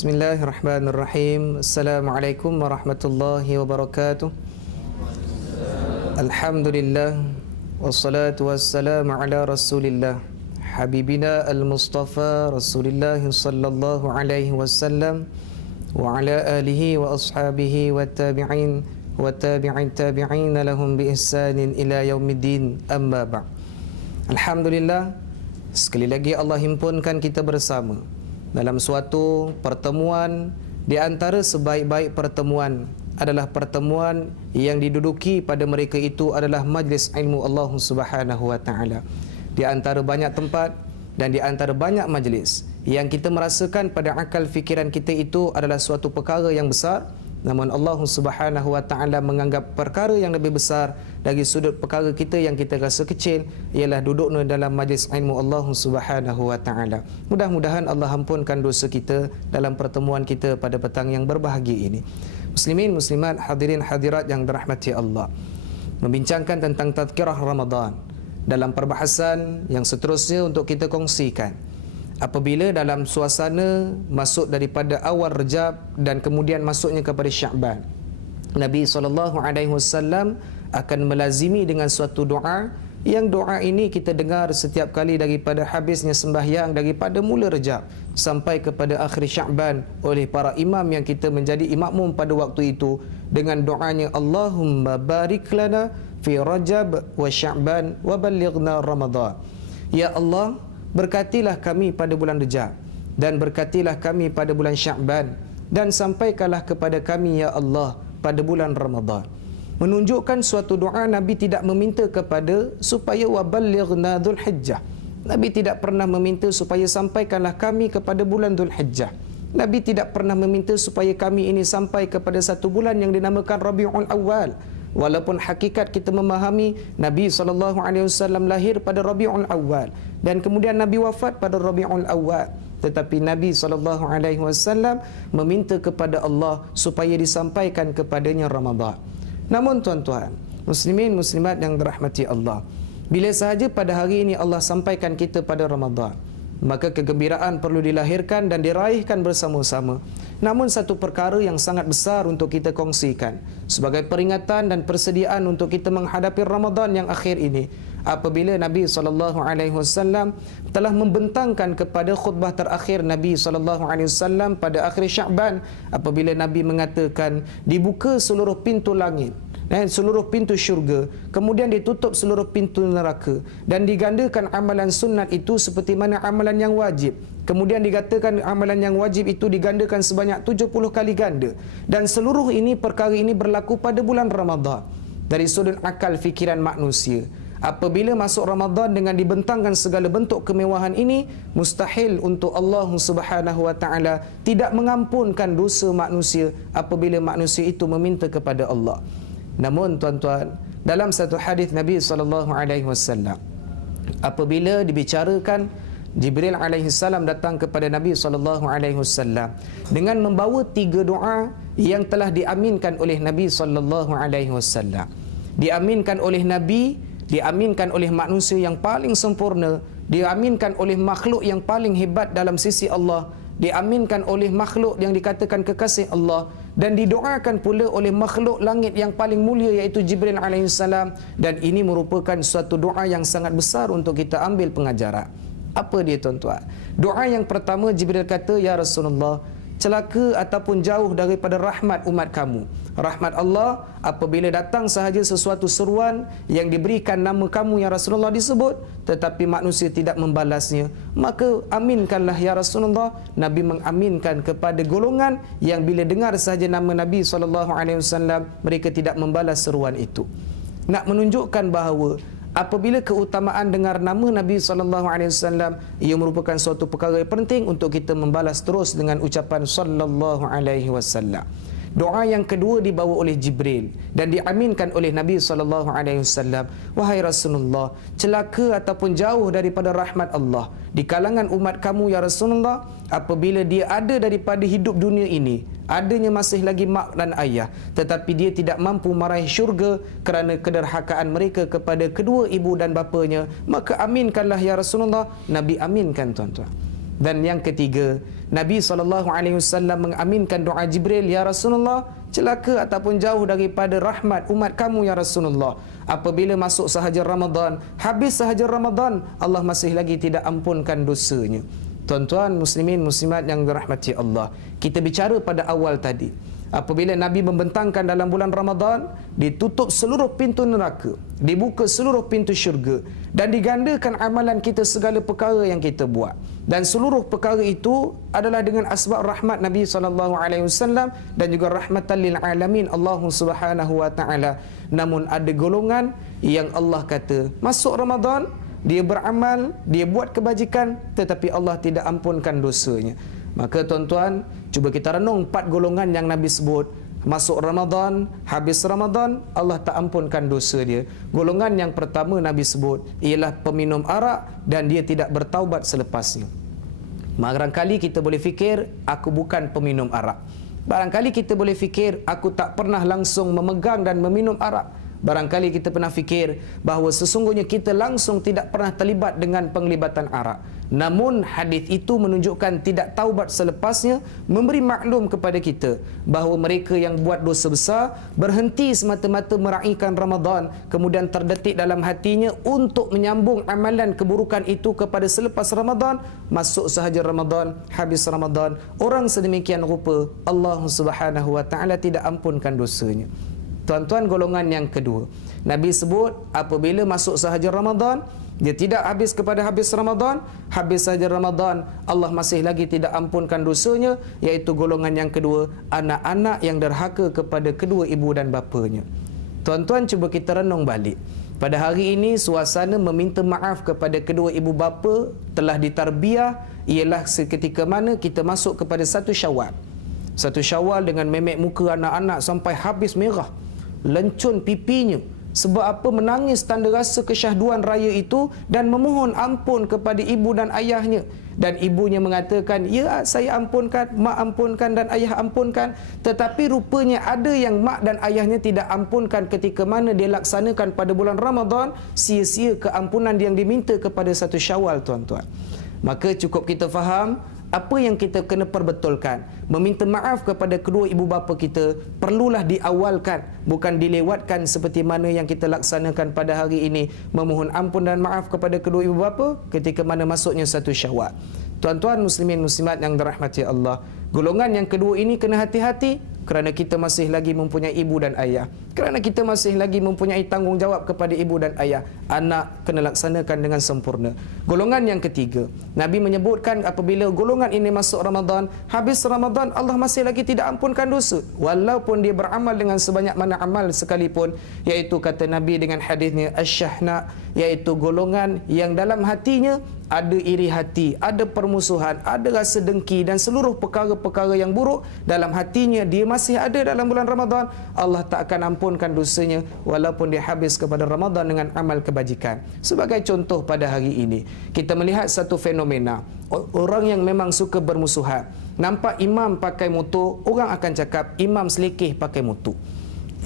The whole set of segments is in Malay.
Bismillahirrahmanirrahim. Assalamualaikum warahmatullahi wabarakatuh. Alhamdulillah wassalatu wassalamu ala Rasulillah Habibina al-Mustafa Rasulillah sallallahu alaihi wasallam wa ala alihi wa ashabihi wa tabi'in wa tabi'in tabi'in lahum bi ihsanin ila yaumiddin, amma ba'. Alhamdulillah, sekali lagi Allah himpunkan kita bersama dalam suatu pertemuan. Di antara sebaik-baik pertemuan adalah pertemuan yang diduduki pada mereka itu adalah majlis ilmu Allah Subhanahu wa taala. Di antara banyak tempat dan di antara banyak majlis yang kita merasakan pada akal fikiran kita itu adalah suatu perkara yang besar, namun Allah Subhanahu wa taala menganggap perkara yang lebih besar dari sudut perkara kita yang kita rasa kecil, ialah duduknya dalam majlis ilmu Allah Subhanahu wa taala. Mudah-mudahan Allah ampunkan dosa kita dalam pertemuan kita pada petang yang berbahagia ini. Muslimin muslimat, hadirin hadirat yang dirahmati Allah, membincangkan tentang tazkirah Ramadan dalam perbahasan yang seterusnya untuk kita kongsikan. Apabila dalam suasana masuk daripada awal Rejab dan kemudian masuknya kepada Sya'ban, Nabi SAW akan melazimi dengan suatu doa, yang doa ini kita dengar setiap kali daripada habisnya sembahyang daripada mula Rejab sampai kepada akhir Sya'ban oleh para imam yang kita menjadi makmum pada waktu itu, dengan doanya Allahumma barik lana fi Rajab wa Sya'ban wa ballighna Ramadan. Ya Allah, berkatilah kami pada bulan Rejab dan berkatilah kami pada bulan Sya'ban, dan sampaikanlah kepada kami ya Allah pada bulan Ramadan. Menunjukkan suatu doa Nabi tidak meminta kepada supaya waballighna Dzulhijjah. Nabi tidak pernah meminta supaya sampaikanlah kami kepada bulan Dzulhijjah. Nabi tidak pernah meminta supaya kami ini sampai kepada satu bulan yang dinamakan Rabiul Awal. Walaupun hakikat kita memahami Nabi SAW lahir pada Rabiul Awal dan kemudian Nabi wafat pada Rabiul Awal, tetapi Nabi SAW meminta kepada Allah supaya disampaikan kepadanya Ramadan. Namun tuan-tuan, muslimin muslimat yang dirahmati Allah, bila sahaja pada hari ini Allah sampaikan kita pada Ramadan, maka kegembiraan perlu dilahirkan dan diraihkan bersama-sama. Namun satu perkara yang sangat besar untuk kita kongsikan sebagai peringatan dan persediaan untuk kita menghadapi Ramadan yang akhir ini, apabila Nabi SAW telah membentangkan kepada khutbah terakhir Nabi SAW pada akhir Sya'ban, apabila Nabi mengatakan dibuka seluruh pintu langit dan seluruh pintu syurga, kemudian ditutup seluruh pintu neraka, dan digandakan amalan sunat itu seperti mana amalan yang wajib. Kemudian dikatakan amalan yang wajib itu digandakan sebanyak 70 kali ganda, dan seluruh ini, perkara ini berlaku pada bulan Ramadan. Dari sudut akal fikiran manusia, apabila masuk Ramadan dengan dibentangkan segala bentuk kemewahan ini, mustahil untuk Allah Subhanahu wa taala tidak mengampunkan dosa manusia apabila manusia itu meminta kepada Allah. Namun tuan-tuan, dalam satu hadis Nabi SAW, apabila dibicarakan Jibril alaihi salam datang kepada Nabi SAW dengan membawa 3 doa yang telah diaminkan oleh Nabi SAW. Diaminkan oleh Nabi, diaminkan oleh manusia yang paling sempurna, diaminkan oleh makhluk yang paling hebat dalam sisi Allah, diaminkan oleh makhluk yang dikatakan kekasih Allah, dan didoakan pula oleh makhluk langit yang paling mulia iaitu Jibril alaihissalam. Dan ini merupakan suatu doa yang sangat besar untuk kita ambil pengajaran. Apa dia tuan-tuan? Doa yang pertama, Jibril kata, ya Rasulullah, celaka ataupun jauh daripada rahmat umat kamu. Rahmat Allah apabila datang sahaja sesuatu seruan yang diberikan nama kamu ya Rasulullah disebut, tetapi manusia tidak membalasnya, maka aminkanlah ya Rasulullah. Nabi mengaminkan kepada golongan yang bila dengar sahaja nama Nabi SAW, mereka tidak membalas seruan itu. Nak menunjukkan bahawa apabila keutamaan dengar nama Nabi SAW, ia merupakan suatu perkara yang penting untuk kita membalas terus dengan ucapan sallallahu alaihi wasallam. Doa yang kedua dibawa oleh Jibril dan diaminkan oleh Nabi SAW. Wahai Rasulullah, celaka ataupun jauh daripada rahmat Allah di kalangan umat kamu ya Rasulullah, apabila dia ada daripada hidup dunia ini, adanya masih lagi mak dan ayah, tetapi dia tidak mampu meraih syurga kerana kederhakaan mereka kepada kedua ibu dan bapanya, maka aminkanlah ya Rasulullah. Nabi aminkan tuan-tuan. Dan yang ketiga, Nabi SAW mengaminkan doa Jibril, ya Rasulullah, celaka ataupun jauh daripada rahmat umat kamu ya Rasulullah. Apabila masuk sahaja Ramadan, habis sahaja Ramadan, Allah masih lagi tidak ampunkan dosanya. Tuan-tuan muslimin muslimat yang dirahmati Allah, kita bicara pada awal tadi, apabila Nabi membentangkan dalam bulan Ramadan, ditutup seluruh pintu neraka, dibuka seluruh pintu syurga, dan digandakan amalan kita segala perkara yang kita buat. Dan seluruh perkara itu adalah dengan asbab rahmat Nabi SAW dan juga rahmatan lil alamin Allah Subhanahu wa taala. Namun ada golongan yang Allah kata masuk Ramadan, dia beramal, dia buat kebajikan, tetapi Allah tidak ampunkan dosanya. Maka tuan-tuan, cuba kita renung 4 golongan yang Nabi sebut. Masuk Ramadan, habis Ramadan, Allah tak ampunkan dosa dia. Golongan yang pertama Nabi sebut ialah peminum arak dan dia tidak bertaubat selepasnya. Barangkali kita boleh fikir, aku bukan peminum arak. Barangkali kita boleh fikir, aku tak pernah langsung memegang dan meminum arak. Barangkali kita pernah fikir bahawa sesungguhnya kita langsung tidak pernah terlibat dengan penglibatan arak. Namun hadis itu menunjukkan tidak taubat selepasnya, memberi maklum kepada kita bahawa mereka yang buat dosa besar berhenti semata-mata meraihkan Ramadan, kemudian terdetik dalam hatinya untuk menyambung amalan keburukan itu kepada selepas Ramadan. Masuk sahaja Ramadan, habis Ramadan, orang sedemikian rupa Allah Subhanahu wa taala tidak ampunkan dosanya. Tuan-tuan, golongan yang kedua, Nabi sebut apabila masuk sahaja Ramadan, dia tidak habis kepada habis Ramadan, habis sahaja Ramadan, Allah masih lagi tidak ampunkan dosanya, iaitu golongan yang kedua, anak-anak yang derhaka kepada kedua ibu dan bapanya. Tuan-tuan, cuba kita renung balik. Pada hari ini, suasana meminta maaf kepada kedua ibu bapa telah ditarbiah, ialah seketika mana kita masuk kepada 1 Syawal. 1 Syawal dengan memek muka anak-anak sampai habis merah, lencun pipinya. Sebab apa? Menangis tanda rasa kesyahduan raya itu dan memohon ampun kepada ibu dan ayahnya. Dan ibunya mengatakan, ya saya ampunkan, mak ampunkan dan ayah ampunkan. Tetapi rupanya ada yang mak dan ayahnya tidak ampunkan ketika mana dia laksanakan pada bulan Ramadan, sia-sia keampunan yang diminta kepada 1 Syawal, tuan-tuan. Maka cukup kita faham apa yang kita kena perbetulkan. Meminta maaf kepada kedua ibu bapa kita perlulah diawalkan, bukan dilewatkan seperti mana yang kita laksanakan pada hari ini. Memohon ampun dan maaf kepada kedua ibu bapa ketika mana masuknya 1 Syawal. Tuan-tuan muslimin muslimat yang dirahmati Allah, golongan yang kedua ini kena hati-hati kerana kita masih lagi mempunyai ibu dan ayah. Kerana kita masih lagi mempunyai tanggungjawab kepada ibu dan ayah. Anak kena laksanakan dengan sempurna. Golongan yang ketiga, Nabi menyebutkan apabila golongan ini masuk Ramadan, habis Ramadan, Allah masih lagi tidak ampunkan dosa. Walaupun dia beramal dengan sebanyak mana amal sekalipun, iaitu kata Nabi dengan hadisnya asyahna, iaitu golongan yang dalam hatinya ada iri hati, ada permusuhan, ada rasa dengki dan seluruh perkara-perkara yang buruk dalam hatinya, dia masih ada dalam bulan Ramadan. Allah tak akan ampunkan dosanya walaupun dia habis kepada Ramadan dengan amal kebajikan. Sebagai contoh pada hari ini, kita melihat satu fenomena. Orang yang memang suka bermusuhan, nampak imam pakai motor, orang akan cakap imam selekeh pakai motor.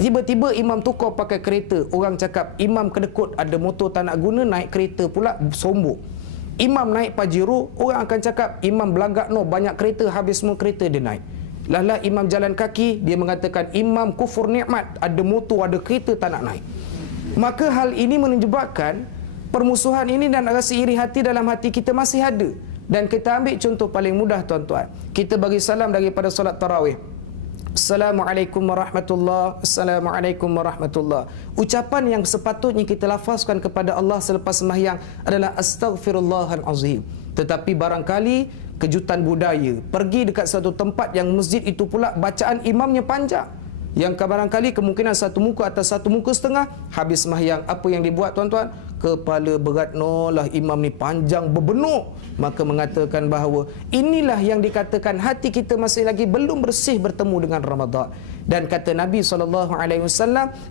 Tiba-tiba imam tukar pakai kereta, orang cakap imam kedekut ada motor tak nak guna, naik kereta pula, sombong. Imam naik Pajero, orang akan cakap imam belagak no, banyak kereta, habis semua kereta dia naik. Lala imam jalan kaki, dia mengatakan imam kufur nikmat, ada motor, ada kereta tak nak naik. Maka hal ini menyebabkan permusuhan ini dan rasa iri hati dalam hati kita masih ada. Dan kita ambil contoh paling mudah, tuan-tuan. Kita bagi salam daripada solat tarawih. Assalamualaikum warahmatullahi, Assalamualaikum warahmatullahi. Ucapan yang sepatutnya kita lafazkan kepada Allah selepas sembahyang adalah Astaghfirullahalazim. Tetapi barangkali kejutan budaya, pergi dekat satu tempat yang masjid itu pula bacaan imamnya panjang, yang barangkali kemungkinan satu muka atau satu muka setengah. Habis sembahyang, apa yang dibuat, tuan-tuan? Kepala berat nolah, imam ni panjang berbenuk. Maka mengatakan bahawa inilah yang dikatakan hati kita masih lagi belum bersih bertemu dengan Ramadan. Dan kata Nabi SAW,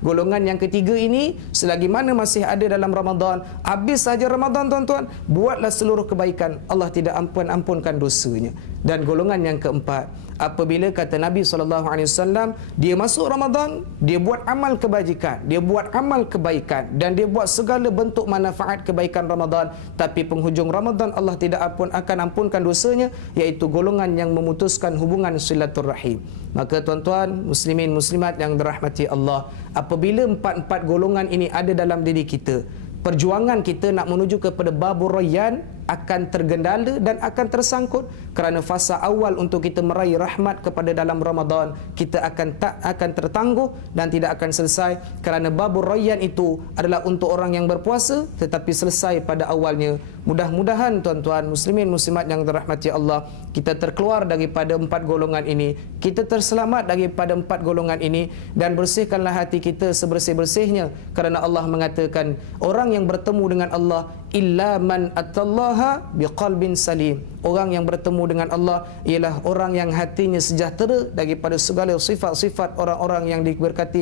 golongan yang ketiga ini selagi mana masih ada dalam Ramadan, habis saja Ramadan, tuan-tuan, buatlah seluruh kebaikan, Allah tidak ampunkan dosanya. Dan golongan yang keempat, apabila kata Nabi SAW, dia masuk Ramadan, dia buat amal kebajikan, dia buat amal kebaikan, dan dia buat segala bentuk untuk manfaat kebaikan Ramadan, tapi penghujung Ramadan Allah tidak akan ampunkan dosanya, iaitu golongan yang memutuskan hubungan silaturrahim. Maka tuan-tuan muslimin muslimat yang dirahmati Allah, apabila empat-empat golongan ini ada dalam diri kita, perjuangan kita nak menuju kepada babur rayyan akan tergendala dan akan tersangkut, kerana fasa awal untuk kita meraih rahmat kepada dalam Ramadan kita akan tertangguh dan tidak akan selesai, kerana babur rayyan itu adalah untuk orang yang berpuasa tetapi selesai pada awalnya. Mudah-mudahan tuan-tuan muslimin muslimat yang dirahmati Allah, kita terkeluar daripada empat golongan ini, kita terselamat daripada empat golongan ini, dan bersihkanlah hati kita sebersih-bersihnya, kerana Allah mengatakan orang yang bertemu dengan Allah illa man atallaha biqalbin salim. Orang yang bertemu dengan Allah ialah orang yang hatinya sejahtera daripada segala sifat-sifat orang-orang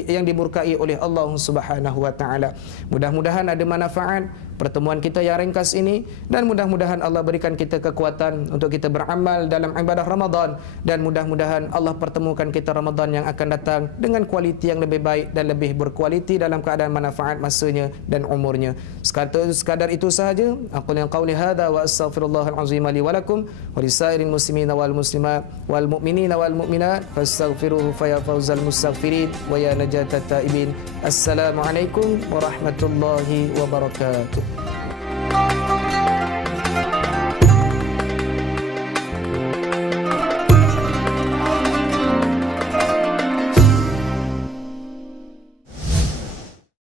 yang dimurkai oleh Allah Subhanahu wa taala. Mudah-mudahan ada manfaat pertemuan kita yang ringkas ini, dan mudah-mudahan Allah berikan kita kekuatan untuk kita beramal dalam ibadah Ramadan, dan mudah-mudahan Allah pertemukan kita Ramadan yang akan datang dengan kualiti yang lebih baik dan lebih berkualiti dalam keadaan manfaat masanya dan umurnya. Sekadar itu sahaja. Aku yang qauli hadza wa astaghfirullahal azim li wa lakum wa lisairil muslimin wal muslimat wal mu'minina wal mu'minat fastaghfiruhu fa ya fawzal mustaghfirin wa ya najatat taibin. Assalamualaikum warahmatullahi wabarakatuh.